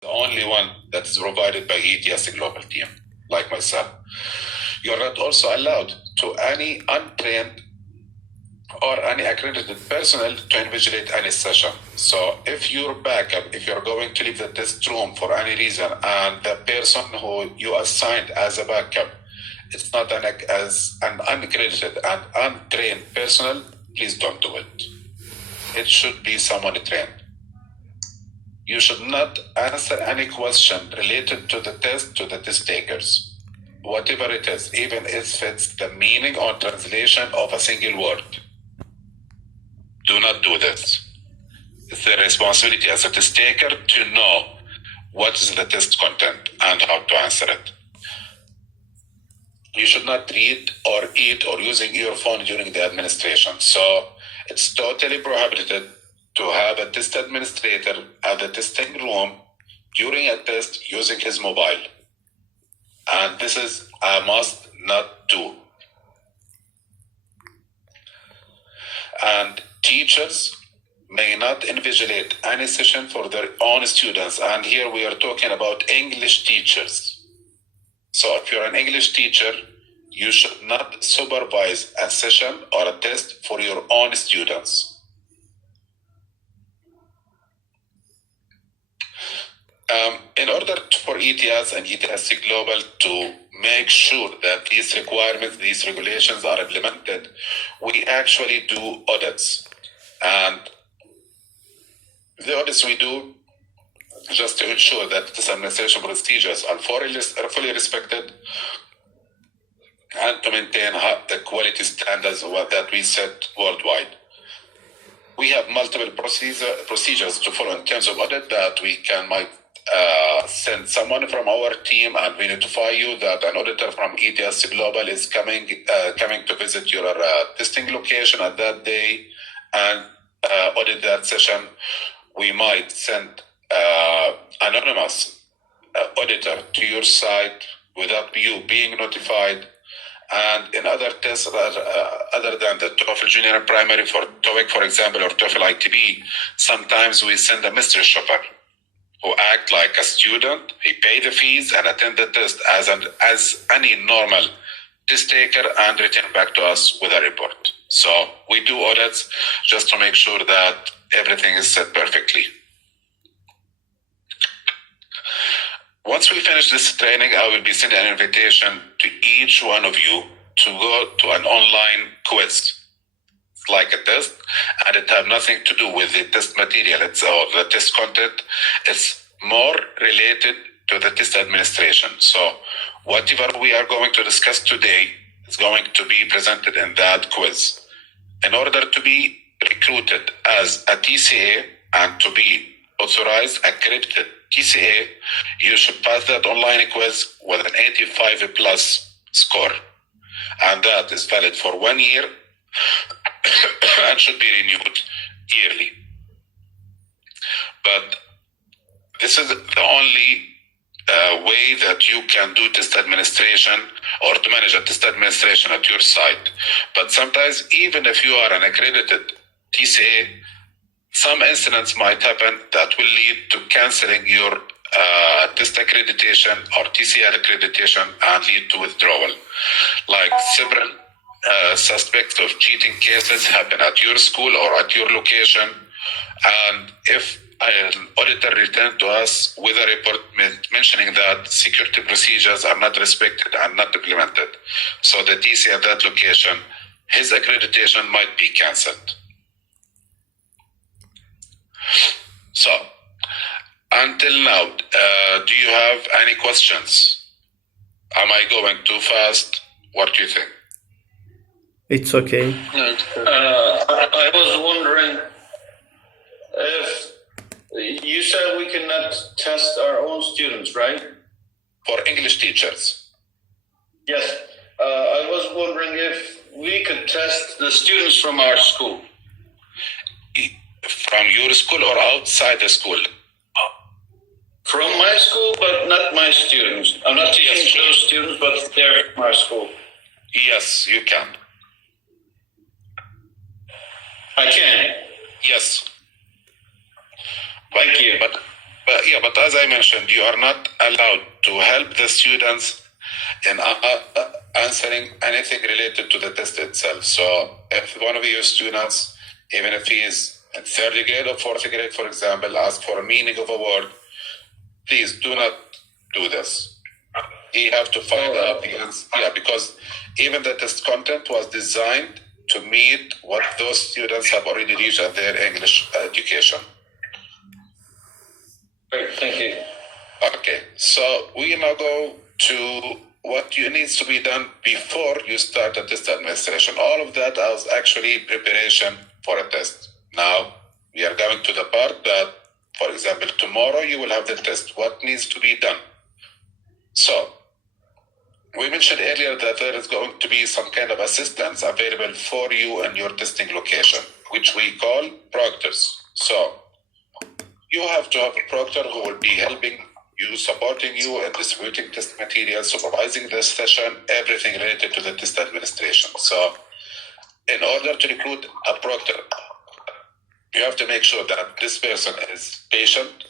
the only one that is provided by ETS global team, like myself. You're not also allowed to any untrained or any accredited personnel to invigilate any session. So if you're backup, if you're going to leave the test room for any reason, and the person who you assigned as a backup, it's not as an unaccredited and untrained personnel, please don't do it. It should be someone trained. You should not answer any question related to the test to the test takers, whatever it is, even if it's the meaning or translation of a single word. Do not do this. It's the responsibility as a test taker to know what is the test content and how to answer it. You should not read or eat or using your phone during the administration. So it's totally prohibited to have a test administrator at the testing room during a test using his mobile. And this is a must not do. And teachers may not invigilate any session for their own students. And here we are talking about English teachers. So if you're an English teacher, you should not supervise a session or a test for your own students. In order for ETS and ETS Global to make sure that these requirements, these regulations are implemented, we actually do audits. And the audits we do just to ensure that this administration procedures are fully respected and to maintain the quality standards that we set worldwide. We have multiple procedures to follow in terms of audit that we might send someone from our team and we notify you that an auditor from ETS Global is coming to visit your testing location at that day and audit that session. We might send anonymous auditor to your site without you being notified. And in other tests other than the Toefl Junior and Primary for TOEIC, for example, or Toefl ITB, sometimes we send a mystery shopper who act like a student. He pay the fees and attend the test as any normal test taker and return back to us with a report. So we do audits just to make sure that everything is set perfectly. Once we finish this training, I will be sending an invitation to each one of you to go to an online quiz. It's like a test, and it has nothing to do with the test material or the test content. It's more related to the test administration. So whatever we are going to discuss today is going to be presented in that quiz. In order to be recruited as a TCA and to be authorized, accredited TCA, you should pass that online quiz with an 85 plus score. And that is valid for 1 year and should be renewed yearly. But this is the only way that you can do test administration or to manage a test administration at your site. But sometimes, even if you are an accredited TCA, some incidents might happen that will lead to canceling your test accreditation or TCA accreditation and lead to withdrawal. Like several suspects of cheating cases happen at your school or at your location. And if an auditor returned to us with a report mentioning that security procedures are not respected and not implemented, so the TCA at that location, his accreditation might be cancelled. So, until now, do you have any questions? Am I going too fast? What do you think? It's okay. I was wondering if you said we cannot test our own students, right? For English teachers. Yes. I was wondering if we could test the students from our school. From your school or outside the school? From my school, but not my students. I'm not teaching those students, but they're from our school. Yes, you can. I can? Yes. Thank you. But But as I mentioned, you are not allowed to help the students in answering anything related to the test itself. So if one of your students, even if he is in third grade or fourth grade, for example, ask for a meaning of a word, please do not do this. You have to find out the answer. Yeah, because even the test content was designed to meet what those students have already reached at their English education. Great, thank you. Okay, so we now go to what needs to be done before you start a test administration. All of that is actually preparation for a test. Now, we are going to the part that, for example, tomorrow you will have the test. What needs to be done? So, we mentioned earlier that there is going to be some kind of assistance available for you in your testing location, which we call proctors. So, you have to have a proctor who will be helping you, supporting you in distributing test materials, supervising the session, everything related to the test administration. So, in order to recruit a proctor, you have to make sure that this person is patient,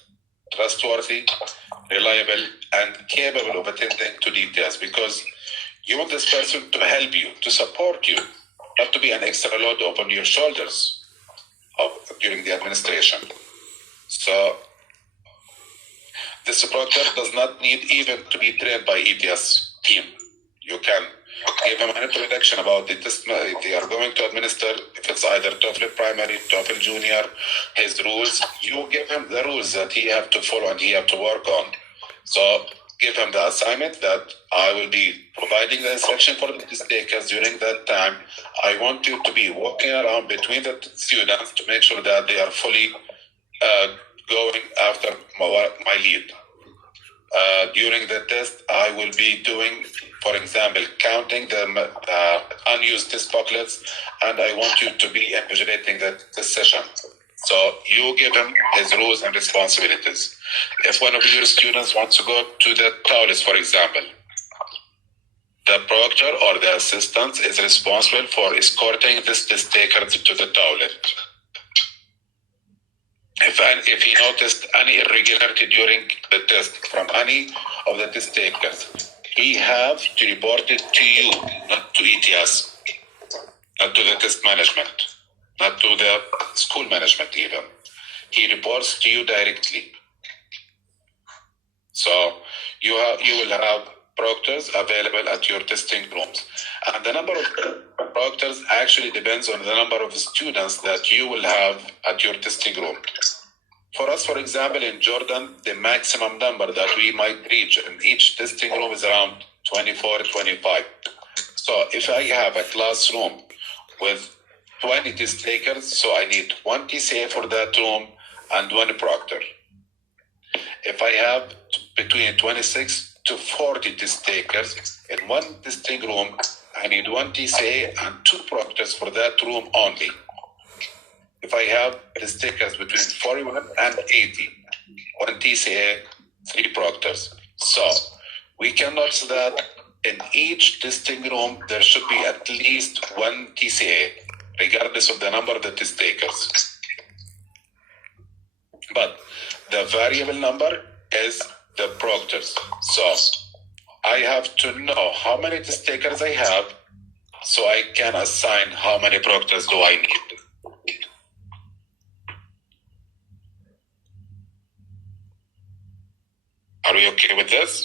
trustworthy, reliable, and capable of attending to details, because you want this person to help you, to support you, not to be an extra load upon your shoulders during the administration. So this proctor does not need even to be trained by ETS team. You can give him an introduction about the test they are going to administer. If it's either Toefl primary, Toefl junior, his rules, you give him the rules that he have to follow and he have to work on. So give him the assignment that I will be providing the instruction for the test takers during that time. I want you to be walking around between the students to make sure that they are fully going after my lead. During the test, I will be doing, for example, counting the unused test booklets, and I want you to be invigilating the session. So you give him his roles and responsibilities. If one of your students wants to go to the toilets, for example, the proctor or the assistant is responsible for escorting this test taker to the toilet. If he noticed any irregularity during the test from any of the test takers, he have to report it to you, not to ETS, not to the test management, not to the school management even. He reports to you directly. So you will have proctors available at your testing rooms. And the number of proctors actually depends on the number of students that you will have at your testing room. For us, for example, in Jordan, the maximum number that we might reach in each testing room is around 24, 25. So if I have a classroom with 20 test takers, so I need one TCA for that room and one proctor. If I have between 26 to 40 test takers in one testing room, I need one TCA and two proctors for that room only. If I have test takers between 41 and 80, one TCA, three proctors. So we can notice that in each testing room, there should be at least one TCA, regardless of the number of the test takers. But the variable number is the proctors. So I have to know how many test takers I have so I can assign how many proctors do I need. Are we okay with this?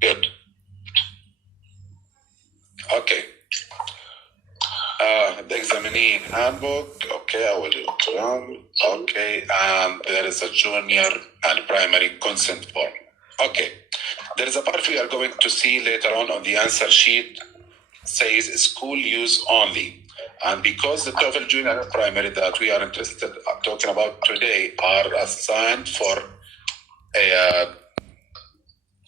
Good. Okay. The examinee handbook. Okay, I will do it. Okay, and there is a junior and primary consent form. Okay. There is a part we are going to see later on the answer sheet. Says school use only. And because the Toefl junior and primary that we are interested in talking about today are assigned for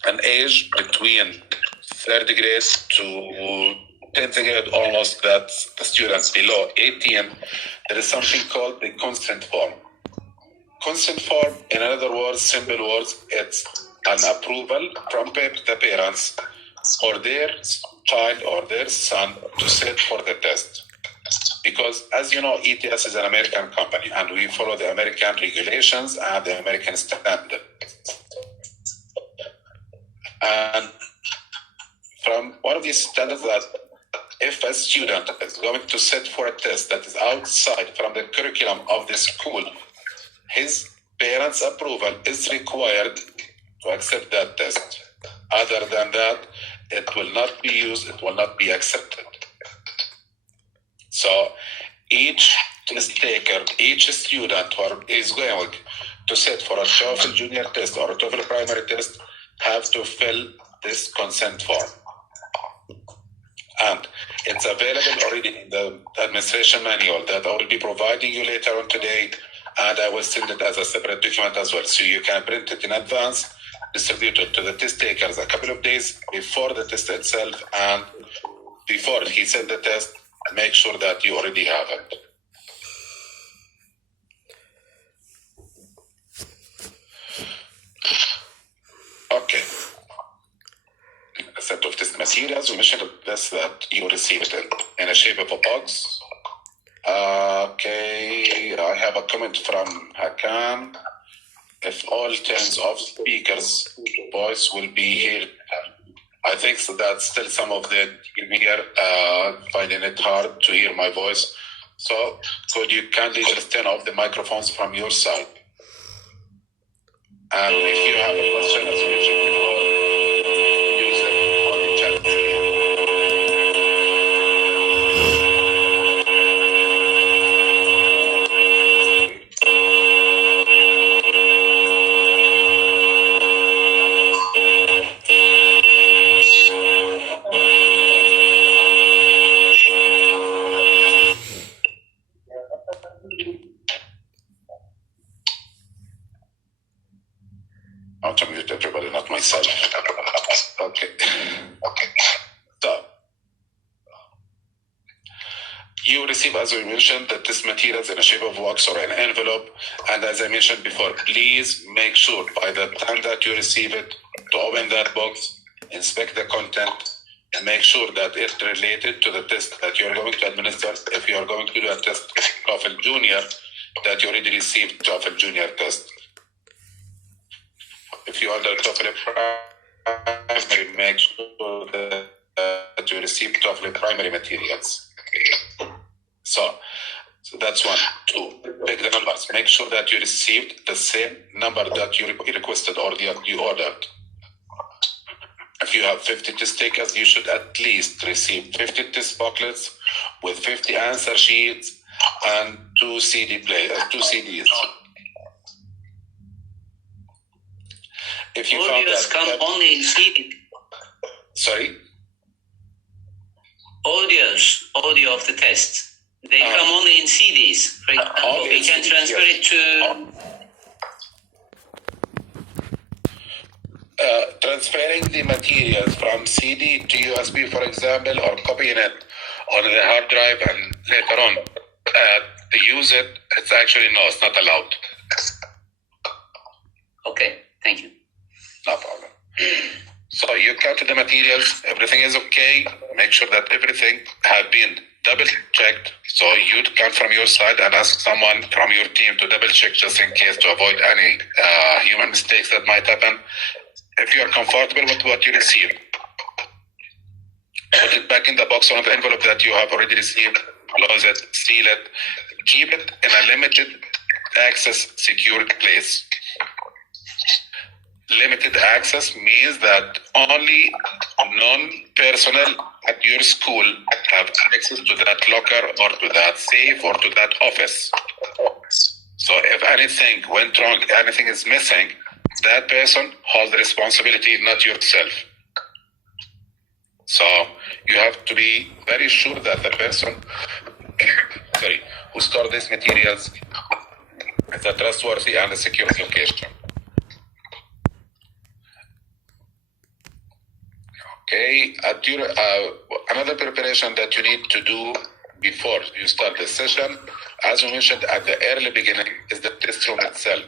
an age between third grade to 10th grade, almost that the students below 18, there is something called the consent form. Consent form, in other words, simple words, it's an approval from the parents for their child or their son to sit for the test. Because, as you know, ETS is an American company, and we follow the American regulations and the American standards. And from one of these standards that if a student is going to sit for a test that is outside from the curriculum of the school, his parents' approval is required to accept that test. Other than that, it will not be used, it will not be accepted. So each test taker, each student who is going to sit for a Toefl junior test or a Toefl primary test have to fill this consent form. And it's available already in the administration manual that I will be providing you later on today, and I will send it as a separate document as well. So you can print it in advance, distribute it to the test takers a couple of days before the test itself, and before he sends the test, make sure that you already have it. Okay. A set of test materials, we mentioned this that you receive it in a shape of a box. Okay, I have a comment from Hakan. If all 10 of speakers' voice will be heard, I think so that still some of the here finding it hard to hear my voice. So could you kindly just turn off the microphones from your side? And if you have a question, as you mentioned before, use it on the chat. I'll mute everybody, not myself. Okay. So, you receive, as we mentioned, the test materials in a shape of box or an envelope. And as I mentioned before, please make sure by the time that you receive it to open that box, inspect the content, and make sure that it's related to the test that you're going to administer. If you're going to do a test Toefl Junior, that you already received Toefl Junior test. If you are the Toefl primary, make sure that you receive Toefl primary materials. So that's one. Two, pick the numbers. Make sure that you received the same number that you requested or that you ordered. If you have 50 test takers, you should at least receive 50 test booklets with 50 answer sheets and 2 CDs. If you found Audios come only in CD. Sorry? Audio of the test. They come only in CDs. For example, we can transfer it to... Transferring the materials from CD to USB, for example, or copying it on the hard drive and later on use it, it's actually no, it's not allowed. Okay, thank you. No problem. So you counted the materials, everything is okay. Make sure that everything has been double checked. So you count from your side and ask someone from your team to double check just in case to avoid any human mistakes that might happen. If you are comfortable with what you received, put it back in the box or the envelope that you have already received, close it, seal it, keep it in a limited access secured place. Limited access means that only non-personnel at your school have access to that locker or to that safe or to that office. So if anything went wrong, anything is missing, that person has the responsibility, not yourself. So you have to be very sure that the person who stored these materials is a trustworthy and a secure location. Okay, another preparation that you need to do before you start the session, as we mentioned at the early beginning, is the test room itself.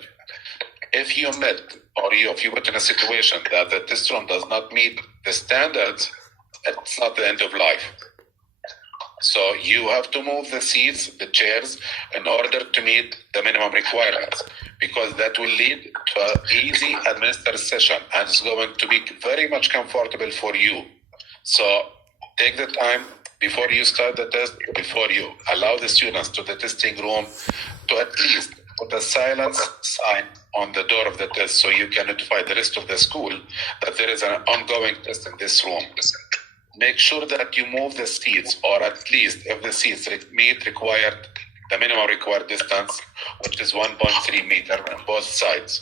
If you met or if you put in a situation that the test room does not meet the standards, it's not the end of life. So you have to move the seats, the chairs, in order to meet the minimum requirements, because that will lead to an easy administered session, and it's going to be very much comfortable for you. So take the time before you start the test, before you allow the students to the testing room, to at least put a silence sign on the door of the test so you can notify the rest of the school that there is an ongoing test in this room. Make sure that you move the seats, or at least if the seats meet the minimum required distance, which is 1.3 meter on both sides.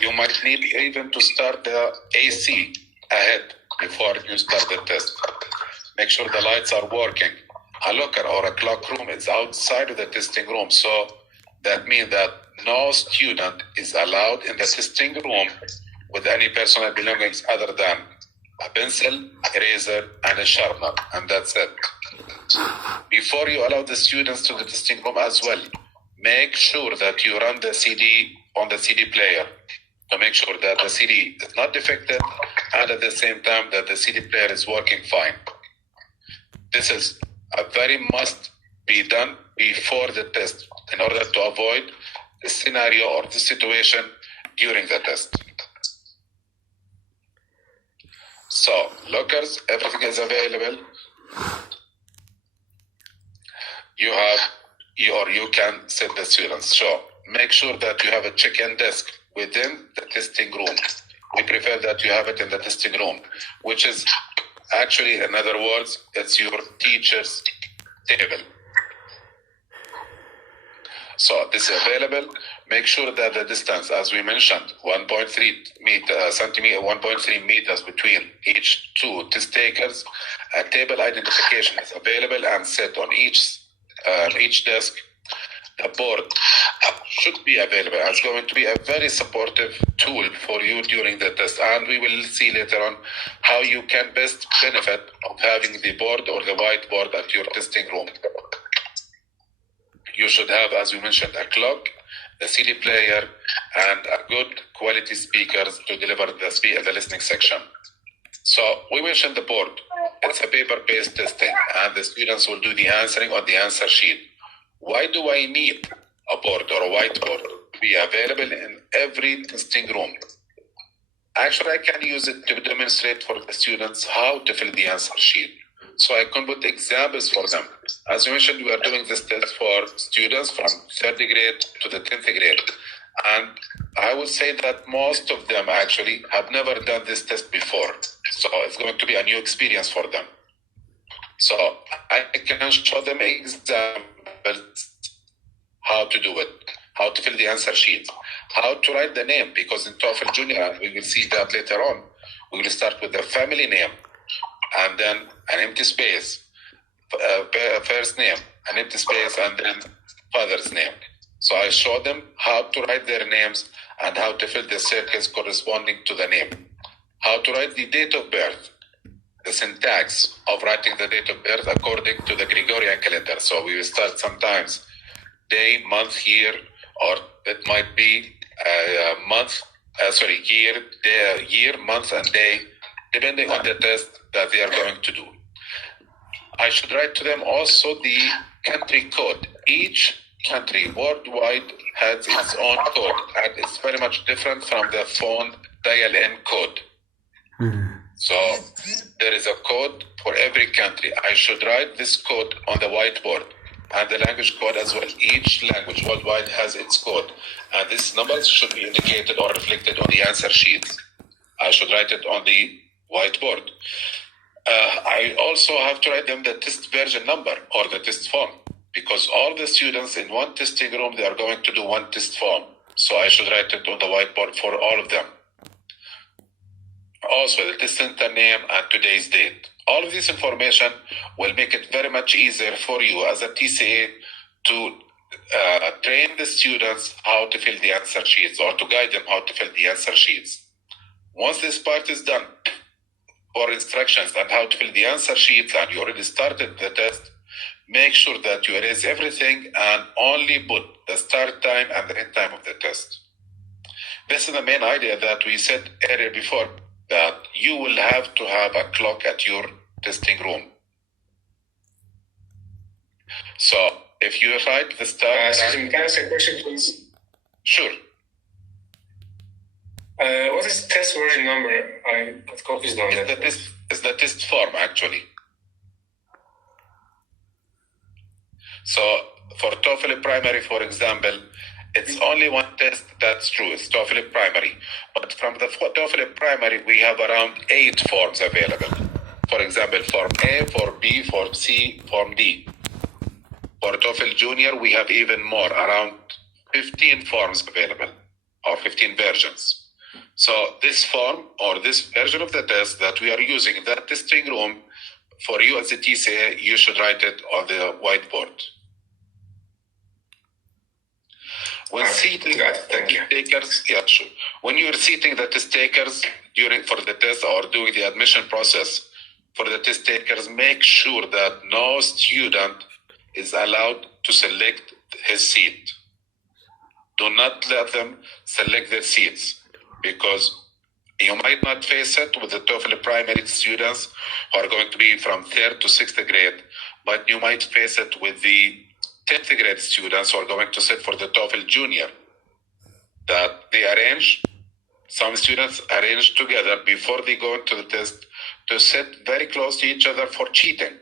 You might need even to start the AC ahead before you start the test. Make sure the lights are working. A locker or a clock room is outside of the testing room, so that means that no student is allowed in the testing room with any personal belongings other than a pencil, eraser, and a sharpener, and that's it. Before you allow the students to the testing room as well, make sure that you run the CD on the CD player to make sure that the CD is not defected, and at the same time that the CD player is working fine. This is a very must be done before the test in order to avoid the scenario or the situation during the test. So, lockers, everything is available. You can set the students. So, make sure that you have a check-in desk within the testing room. We prefer that you have it in the testing room, which is actually, in other words, it's your teacher's table. So this is available. Make sure that the distance, as we mentioned, 1.3 meters between each two test takers. A table identification is available and set on each desk. The board should be available. It's going to be a very supportive tool for you during the test, and we will see later on how you can best benefit of having the board or the whiteboard at your testing room. You should have, as we mentioned, a clock, a CD player, and a good quality speakers to deliver the listening section. So we mentioned the board. It's a paper-based testing, and the students will do the answering on the answer sheet. Why do I need a board or a whiteboard to be available in every testing room? Actually, I can use it to demonstrate for the students how to fill the answer sheet. So I can put examples for them. As you mentioned, we are doing this test for students from 3rd grade to the 10th grade. And I would say that most of them actually have never done this test before. So it's going to be a new experience for them. So I can show them examples how to do it, how to fill the answer sheet, how to write the name, because in Toefl Junior, we will see that later on. We will start with the family name, and then an empty space, first name, an empty space, and then father's name. So I show them how to write their names and how to fill the circles corresponding to the name. How to write the date of birth, the syntax of writing the date of birth according to the Gregorian calendar. So we will start sometimes day, month, year, or it might be year, month, and day, depending on the test that they are going to do. I should write to them also the country code. Each country worldwide has its own code, and it's very much different from the phone dial-in code. So there is a code for every country. I should write this code on the whiteboard, and the language code as well. Each language worldwide has its code, and these numbers should be indicated or reflected on the answer sheets. I should write it on the whiteboard. I also have to write them the test version number or the test form, because all the students in one testing room, they are going to do one test form. So I should write it on the whiteboard for all of them. Also, the test center name and today's date. All of this information will make it very much easier for you as a TCA to train the students how to fill the answer sheets, or to guide them how to fill the answer sheets. Once this part is done, for instructions on how to fill the answer sheets, and you already started the test, make sure that you erase everything and only put the start time and the end time of the test. This is the main idea that we said earlier before, that you will have to have a clock at your testing room. So if you write the start... Excuse me, can I ask a question, please? Sure. What is the test version number? I got confused on that. It's the test form, actually. So for Toefl primary, for example, it's only one test that's true. It's Toefl primary. But from the Toefl primary, we have around 8 forms available. For example, Form A, Form B, Form C, Form D. For Toefl Junior, we have even more, around 15 forms available, or 15 versions. So this form, or this version of the test that we are using in that testing room, for you as a TCA, you should write it on the whiteboard. When seating the takers, when you're seating the test takers for the test or doing the admission process for the test takers, make sure that no student is allowed to select his seat. Do not let them select their seats, because you might not face it with the Toefl primary students who are going to be from 3rd to 6th grade, but you might face it with the 10th grade students who are going to sit for the Toefl Junior. That they arrange, some students arrange together before they go into the test to sit very close to each other for cheating.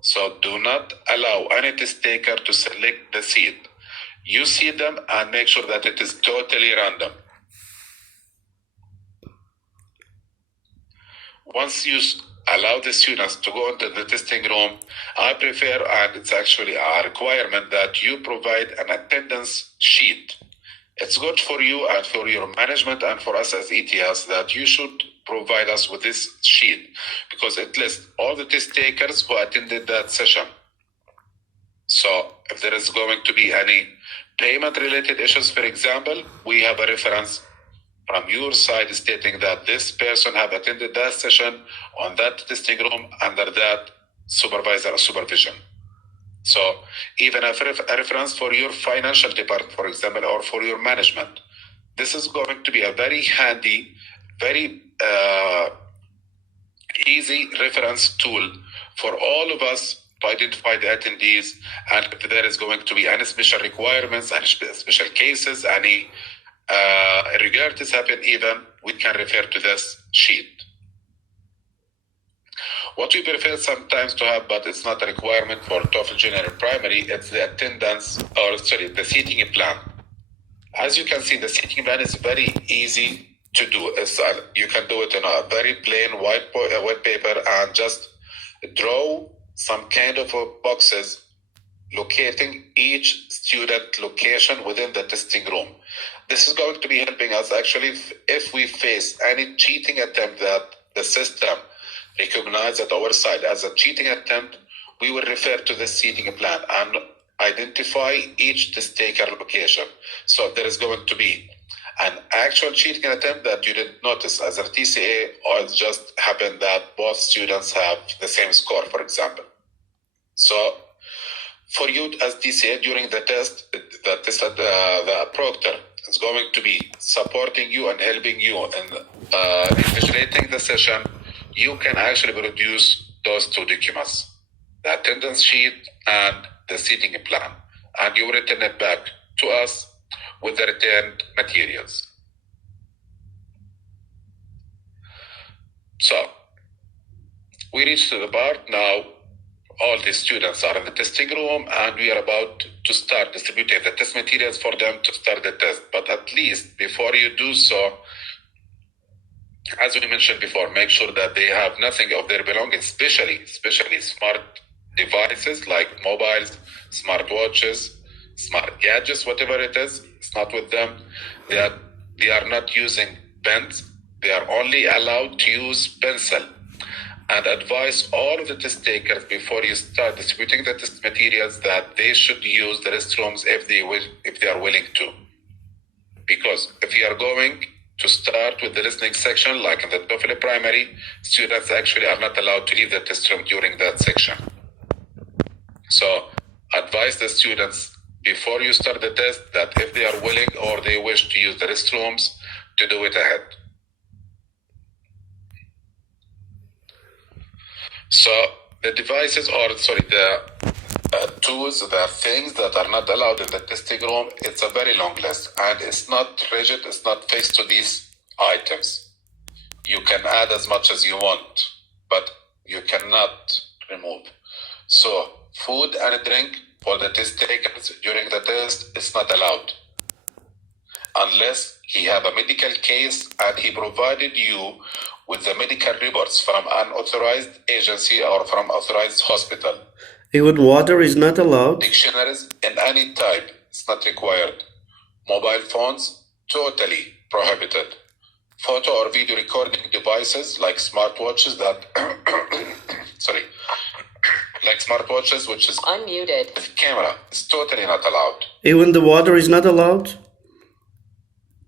So do not allow any test taker to select the seat. You see them and make sure that it is totally random. Once you allow the students to go into the testing room, I prefer, and it's actually a requirement, that you provide an attendance sheet. It's good for you and for your management and for us as ETS that you should provide us with this sheet, because it lists all the test takers who attended that session. So if there is going to be any payment-related issues, for example, we have a reference from your side stating that this person have attended that session on that testing room under that supervisor or supervision. So even a reference for your financial department, for example, or for your management. This is going to be a very handy, very easy reference tool for all of us to identify the attendees, and if there is going to be any special requirements, any special cases, any irregularities happen, even we can refer to this sheet. What we prefer sometimes to have, but it's not a requirement for Toefl Junior and Primary, it's the the seating plan. As you can see, the seating plan is very easy to do. You can do it in a very plain white paper and just draw some kind of boxes locating each student location within the testing room. This is going to be helping us actually if we face any cheating attempt that the system recognizes at our side as a cheating attempt, we will refer to the seating plan and identify each test taker location. So if there is going to be an actual cheating attempt that you didn't notice as a TCA, or it just happened that both students have the same score, for example. So for you as TCA during the test, the Proctor is going to be supporting you and helping you in invigilating the session. You can actually produce those two documents, the attendance sheet and the seating plan, and you return it back to us with the returned materials. So we reached to the part now. All the students are in the testing room and we are about to start distributing the test materials for them to start the test. But at least before you do so, as we mentioned before, make sure that they have nothing of their belongings, especially smart devices like mobiles, smart watches, smart gadgets, whatever it is. It's not with them. They are not using pens. They are only allowed to use pencil. And advise all of the test takers before you start distributing the test materials that they should use the restrooms if they are willing to. Because if you are going to start with the listening section, like in the Toefl primary, students actually are not allowed to leave the test room during that section. So advise the students before you start the test that if they are willing or they wish to use the restrooms, to do it ahead. So the devices, the tools, the things that are not allowed in the testing room. It's a very long list, and it's not rigid, it's not fixed to these items. You can add as much as you want, but you cannot remove. So food and drink for the test takers during the test is not allowed unless he have a medical case and he provided you with the medical reports from an authorized agency or from authorized hospital. Even water is not allowed? Dictionaries in any type is not required. Mobile phones, totally prohibited. Photo or video recording devices like smartwatches like smartwatches, which is Unmuted. with camera, is totally not allowed. Even the water is not allowed?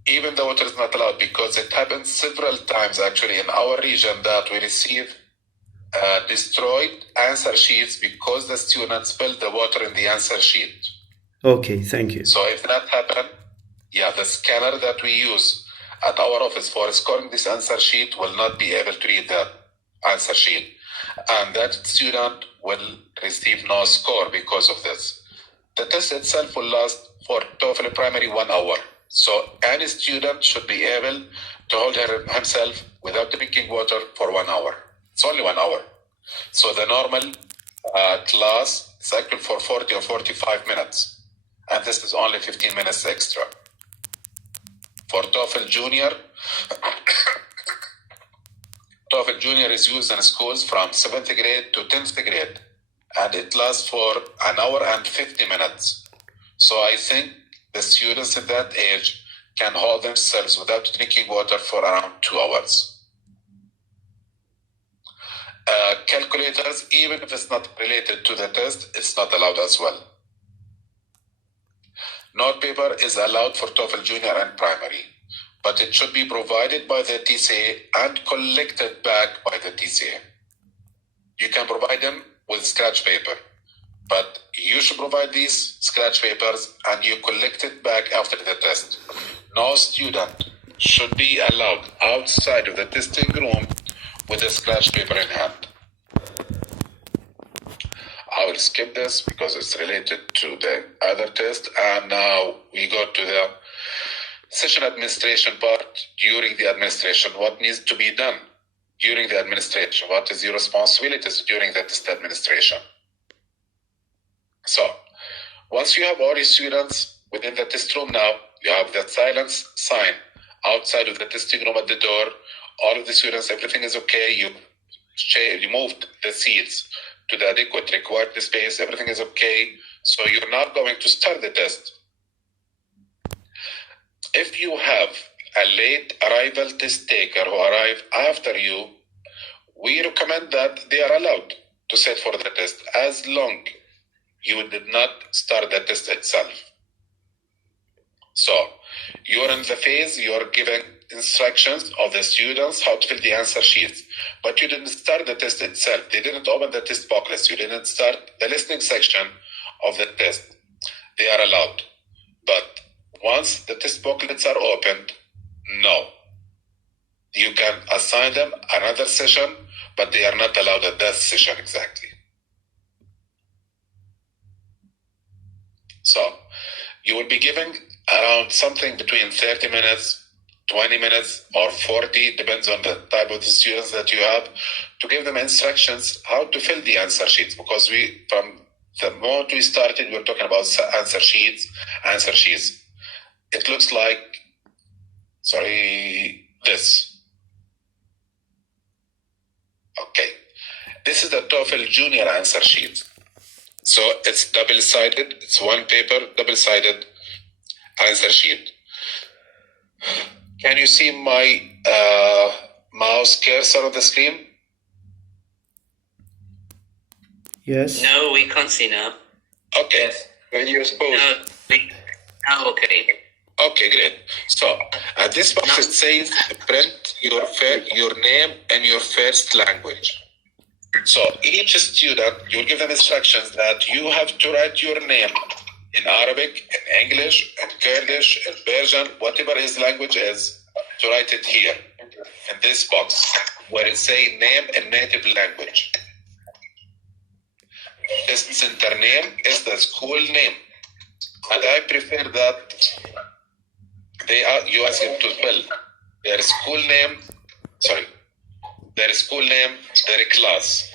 Even the water is not allowed because it happens several times actually in our region that we receive destroyed answer sheets because the students spilled the water in the answer sheet. Okay, thank you. So if that happened, the scanner that we use at our office for scoring this answer sheet will not be able to read that answer sheet. And that student will receive no score because of this. The test itself will last for Toefl primary 1 hour. So any student should be able to hold himself without drinking water for 1 hour. It's only 1 hour. So the normal class is actually for 40 or 45 minutes. And this is only 15 minutes extra. For Toefl Junior, Toefl Junior is used in schools from 7th grade to 10th grade. And it lasts for 1 hour and 50 minutes. So I think the students at that age can hold themselves without drinking water for around 2 hours. Calculators, even if it's not related to the test, it's not allowed as well. Note paper is allowed for Toefl Junior and Primary, but it should be provided by the TCA and collected back by the TCA. You can provide them with scratch paper, but you should provide these scratch papers and you collect it back after the test. No student should be allowed outside of the testing room with a scratch paper in hand. I will skip this because it's related to the other test. And now we go to the session administration part. During the administration, what needs to be done during the administration? What is your responsibilities during the test administration? So once you have all your students within the test room now, you have the silence sign outside of the testing room at the door. All of the students, everything is okay. You moved the seats to the adequate required space. Everything is okay. So you're not going to start the test. If you have a late arrival test taker who arrive after you, we recommend that they are allowed to sit for the test as long you did not start the test itself. So you're in the phase, you're giving instructions of the students how to fill the answer sheets, but you didn't start the test itself. They didn't open the test booklets. You didn't start the listening section of the test. They are allowed. But once the test booklets are opened, no. You can assign them another session, but they are not allowed at that session exactly. So you will be giving around something between 30 minutes, 20 minutes, or 40, depends on the type of the students that you have, to give them instructions how to fill the answer sheets. Because from the moment we started, we were talking about answer sheets. It looks like, this. Okay. This is the Toefl Junior answer sheet. So it's double-sided. It's one paper, double-sided answer sheet. Can you see my mouse cursor on the screen? Yes. No, we can't see now. Okay. When you're supposed. Okay. Okay, great. So at this box it says print your name and your first language. So each student, you'll give them instructions that you have to write your name in Arabic, in English, in Kurdish, in Persian, whatever his language is, to write it here in this box where it say name and native language. test center name is the school name. And I prefer that you ask it to spell their school name, their class.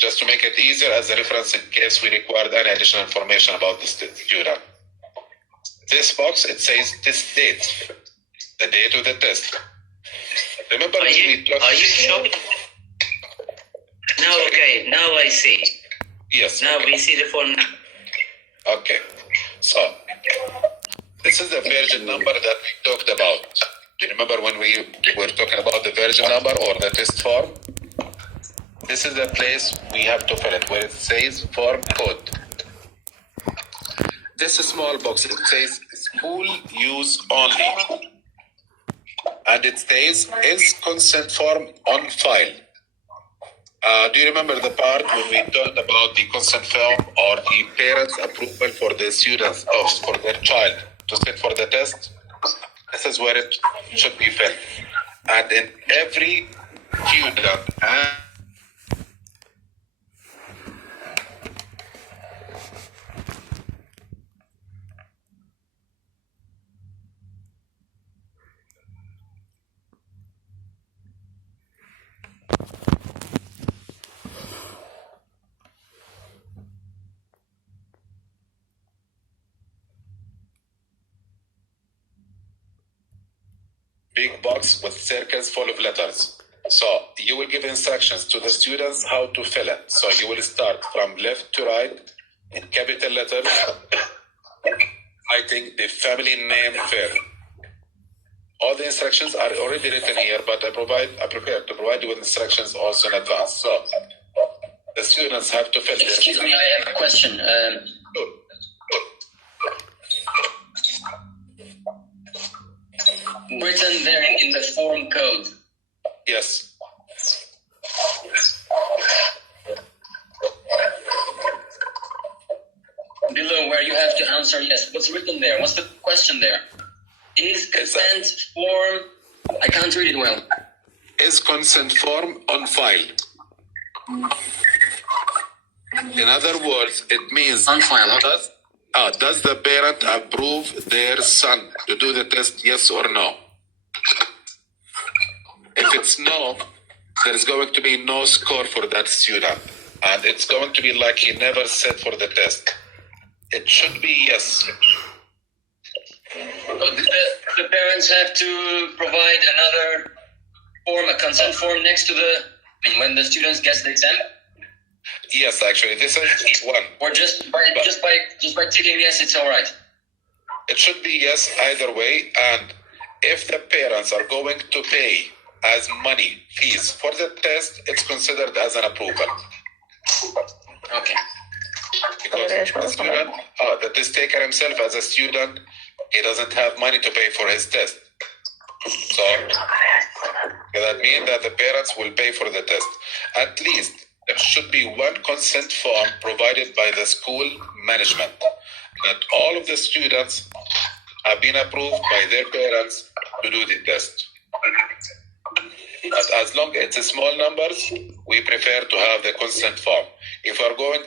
Just to make it easier as a reference in case we require any additional information about the student. This box, it says this date, the date of the test. Remember are you sure? Now, okay, now I see. Yes. Now we see the form. Okay. So, this is the version number that we talked about. Do you remember when we were talking about the version number or the test form? This is the place we have to fill it, where it says form code. This small box, it says school use only. And it says, is consent form on file? Do you remember the part when we talked about the consent form or the parents' approval for the students or for their child to sit for the test? This is where it should be filled. And in every student big box with circles full of letters. So you will give instructions to the students how to fill it. So you will start from left to right in capital letters, writing the family name first. All the instructions are already written here, but I prepare to provide you with instructions also in advance. So the students have to fill. Excuse me, I have a question. Written there in the form code. Yes. Below where you have to answer yes. What's written there? What's the question there? Is consent form... I can't read it well. Is consent form on file? In other words, it means... On file, okay. Does the parent approve their son to do the test, yes or no? If it's no, there's going to be no score for that student. And it's going to be like he never sat for the test. It should be yes. The parents have to provide another form, a consent form next to when the students get the exam? Yes, actually, this is one. Or just by ticking yes, it's all right. It should be yes either way, and if the parents are going to pay as money fees for the test, it's considered as an approval. Okay. Because the student, the test taker himself as a student, he doesn't have money to pay for his test. So that means that the parents will pay for the test. At least there should be one consent form provided by the school management that all of the students have been approved by their parents to do the test. But as long as it's small numbers, we prefer to have the consent form. If we're going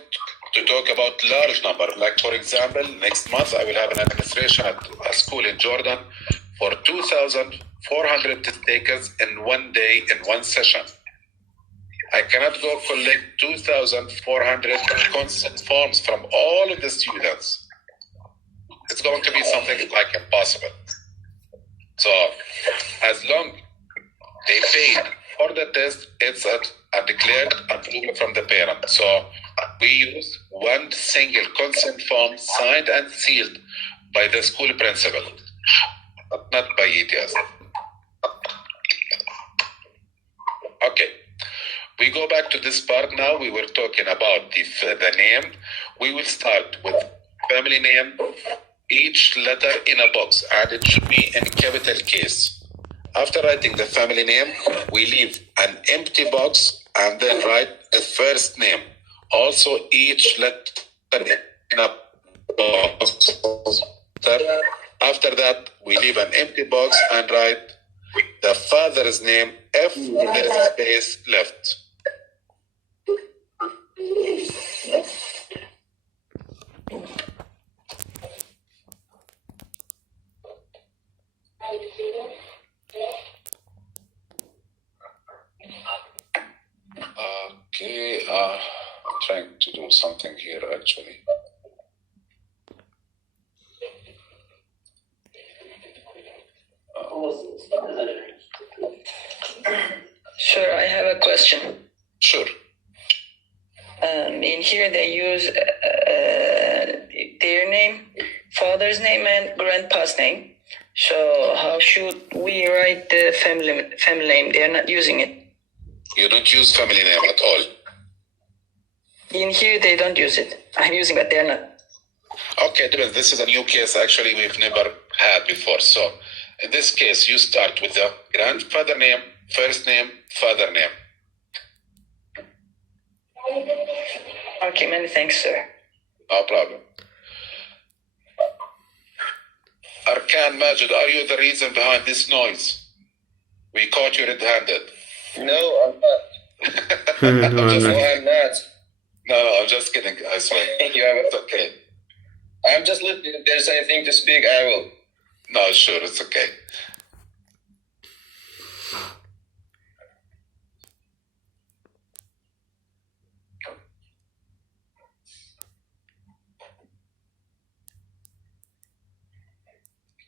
to talk about large number, like for example, next month I will have an administration at a school in Jordan for 2,400 test takers in one day, in one session. I cannot go collect 2,400 consent forms from all of the students. It's going to be something like impossible. So, as long they paid for the test, it's a declared approval from the parent. So, we use one single consent form signed and sealed by the school principal, but not by ETS. Okay. We go back to this part now. We were talking about the name. We will start with family name, each letter in a box, and it should be in capital case. After writing the family name, we leave an empty box and then write the first name. Also, each letter in a box. After that, we leave an empty box and write the father's name if there is space left. Okay, I'm trying to do something here actually. Sir, I have a question. Sure. In here they use their name, father's name, and grandpa's name. So how should we write the family name? They are not using it. You don't use family name at all. In here they don't use it. I'm using it, they are not. Okay, this is a new case actually we've never had before. So in this case, you start with the grandfather name, first name, father name. Okay, many thanks, sir. No problem. Arkan Majid, are you the reason behind this noise? We caught you red-handed. No, I'm not. I'm not. No, I'm just kidding. I swear. You have It's okay. I'm just listening. If there's anything to speak, I will. No, sure, it's okay.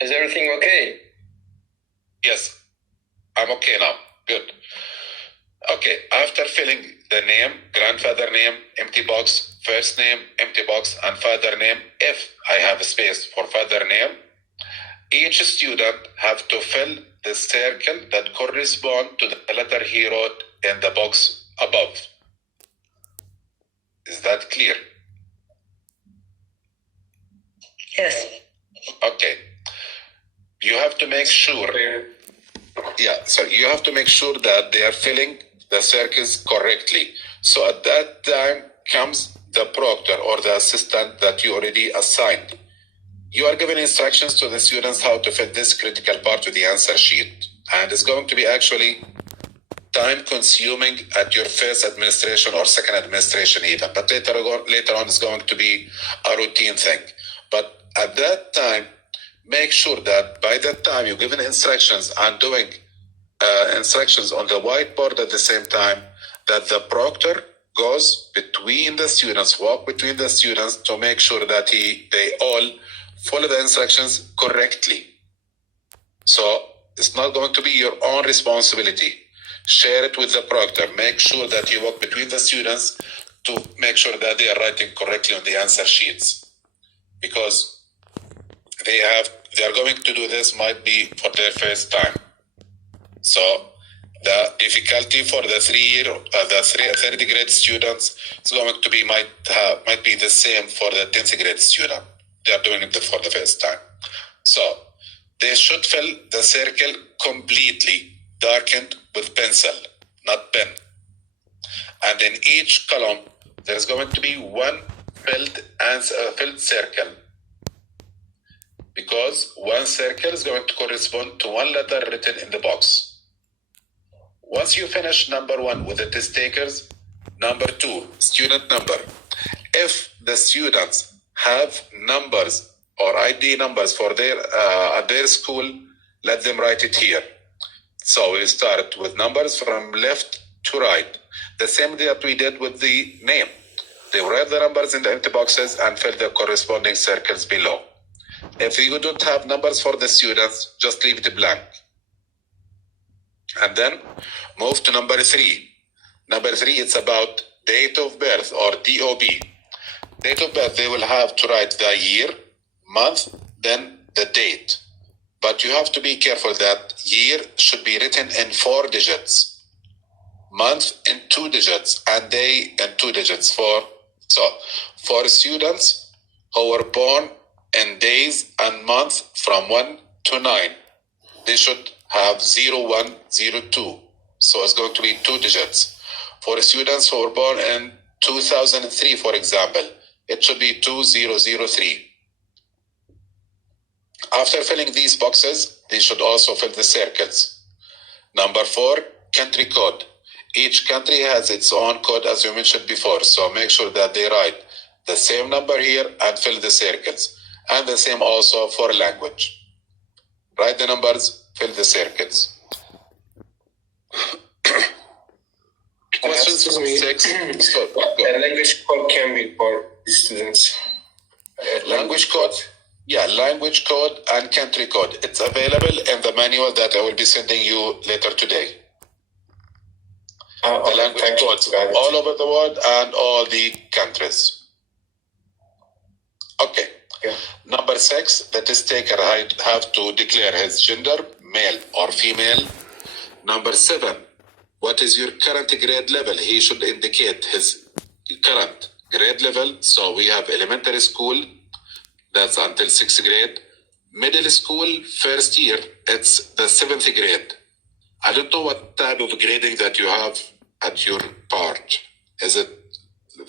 Is everything okay? Yes, I'm okay now. Good. Okay, after filling the name, grandfather name, empty box, first name, empty box, and father name, if I have a space for father name, each student have to fill the circle that correspond to the letter he wrote in the box above. Is that clear? Yes. Okay. You have to make sure. So you have to make sure that they are filling the circles correctly. So at that time comes the proctor or the assistant that you already assigned. You are giving instructions to the students how to fill this critical part of the answer sheet. And it's going to be actually time consuming at your first administration or second administration even. But later on it's going to be a routine thing. But at that time, make sure that by that time you're giving instructions and doing instructions on the whiteboard at the same time, that the proctor goes between the students, walk between the students to make sure that they all follow the instructions correctly. So it's not going to be your own responsibility. Share it with the proctor. Make sure that you walk between the students to make sure that they are writing correctly on the answer sheets. Because they are going to do this might be for their first time. So the difficulty for the third grade students is going to be might be the same for the 10th grade student. They are doing it for the first time. So they should fill the circle completely, darkened with pencil, not pen. And in each column, there's going to be one filled circle. Because one circle is going to correspond to one letter written in the box. Once you finish number 1 with the test takers, number 2, student number. If the students have numbers or ID numbers for at their school, let them write it here. So we start with numbers from left to right. The same that we did with the name. They write the numbers in the empty boxes and fill the corresponding circles below. If you don't have numbers for the students, just leave it blank. And then move to number 3. Number 3, it's about date of birth or DOB. Date of birth, they will have to write the year, month, then the date. But you have to be careful that year should be written in 4 digits, month in 2 digits, and day in 2 digits. For students who were born in days and months from 1 to 9, they should have 0102. So it's going to be 2 digits. For students who were born in 2003, for example, it should be 2003. After filling these boxes, they should also fill the circles. Number 4, country code. Each country has its own code, as you mentioned before. So make sure that they write the same number here and fill the circles. And the same also for language. Write the numbers, fill the circles. Questions from 6. So, the language code can be for the students. Language code? Yeah, language code and country code. It's available in the manual that I will be sending you later today. The language codes all over the world and all the countries. Okay. Yeah. Number 6, the test taker have to declare his gender, male or female. Number 7, what is your current grade level? He should indicate his current grade level. So we have elementary school, that's until 6th grade. Middle school, first year, it's the 7th grade. I don't know what type of grading that you have at your part. Is it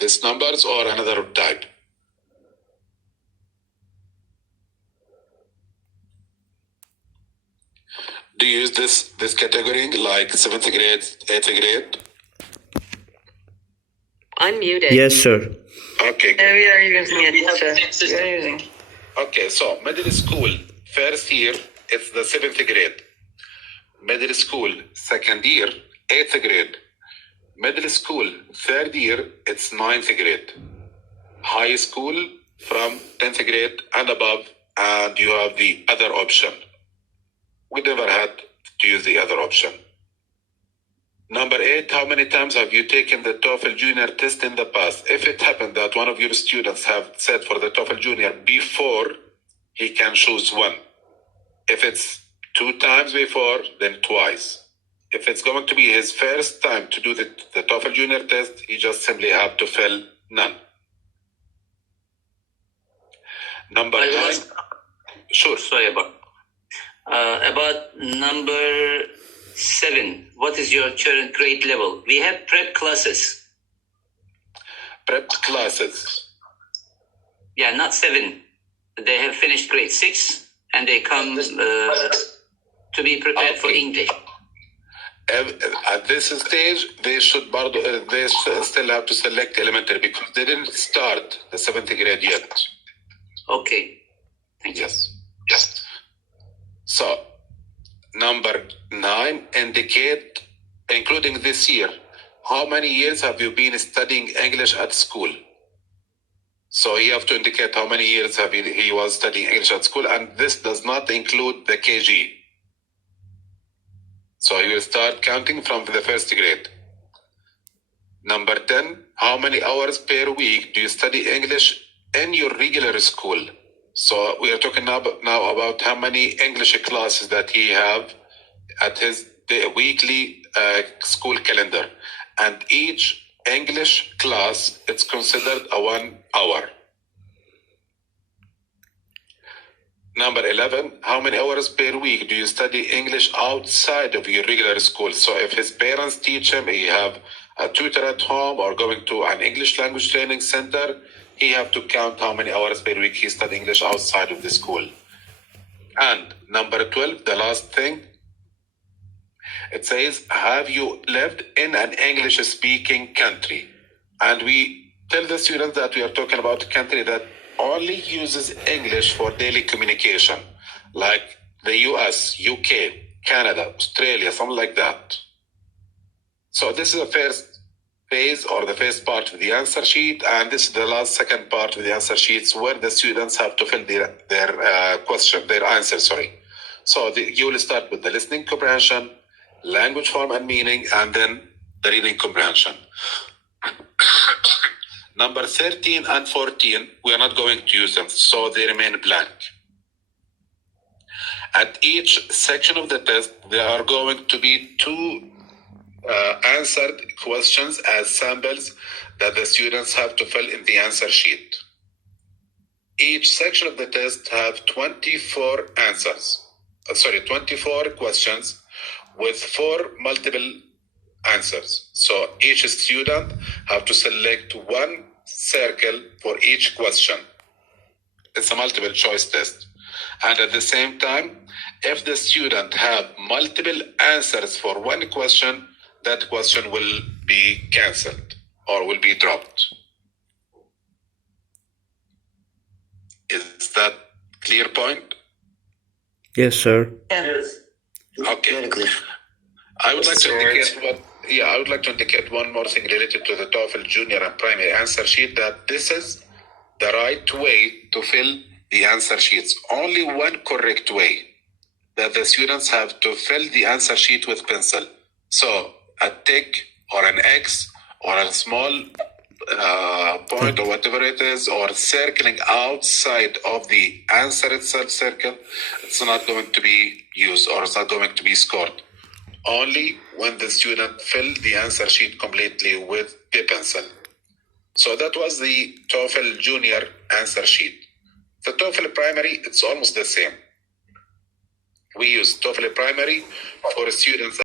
this numbers or another type? Do you use this category like 7th grade, 8th grade? Unmuted. Yes, sir. Okay. Yeah, we are using We it, have sir. the same We are system. using. Okay, so middle school, first year, it's the 7th grade. Middle school, second year, 8th grade. Middle school, third year, it's 9th grade. High school, from 10th grade and above, and you have the other option. We never had to use the other option. Number 8, how many times have you taken the Toefl Junior test in the past? If it happened that one of your students have said for the Toefl Junior before, he can choose one. If it's 2 times before, then twice. If it's going to be his first time to do the Toefl Junior test, he just simply have to fill none. Number 9, sure. Sorry about number 7. What is your current grade level? We have prep classes. Prep classes. Yeah, not 7. They have finished grade 6 and they come to be prepared for Okay. English. At this stage, they should they still have to select elementary because they didn't start the 7th grade yet. Okay. Thank you. Yes. So, number 9, indicate, including this year, how many years have you been studying English at school? So you have to indicate how many years he was studying English at school, and this does not include the KG. So you will start counting from the 1st grade. Number 10, how many hours per week do you study English in your regular school? So we are talking now about how many English classes that he have at his weekly school calendar. And each English class, it's considered a 1 hour. Number 11, how many hours per week do you study English outside of your regular school? So if his parents teach him, he have a tutor at home or going to an English language training center, he have to count how many hours per week he study English outside of the school. And number 12, the last thing, it says, have you lived in an English-speaking country? And we tell the students that we are talking about a country that only uses English for daily communication, like the US, UK, Canada, Australia, something like that. So this is the first phase or the first part of the answer sheet, and this is the second part of the answer sheets where the students have to fill their answer. So you will start with the listening comprehension, language form and meaning, and then the reading comprehension. Number 13 and 14, we are not going to use them, so they remain blank. At each section of the test, there are going to be 2 answered questions as samples that the students have to fill in the answer sheet. Each section of the test have 24 questions with 4 multiple answers. So each student have to select 1 circle for each question. It's a multiple choice test. And at the same time, if the student have multiple answers for 1 question, that question will be cancelled or will be dropped. Is that clear point? Yes, sir. Okay. Very clear. I would like to indicate one more thing related to the Toefl Junior and Primary answer sheet, that this is the right way to fill the answer sheets. Only one correct way, that the students have to fill the answer sheet with pencil. So a tick or an X or a small point or whatever it is, or circling outside of the answer itself circle, it's not going to be used or it's not going to be scored. Only when the student fill the answer sheet completely with the pencil. So that was the Toefl Junior answer sheet. The Toefl Primary, it's almost the same. We use Toefl Primary for students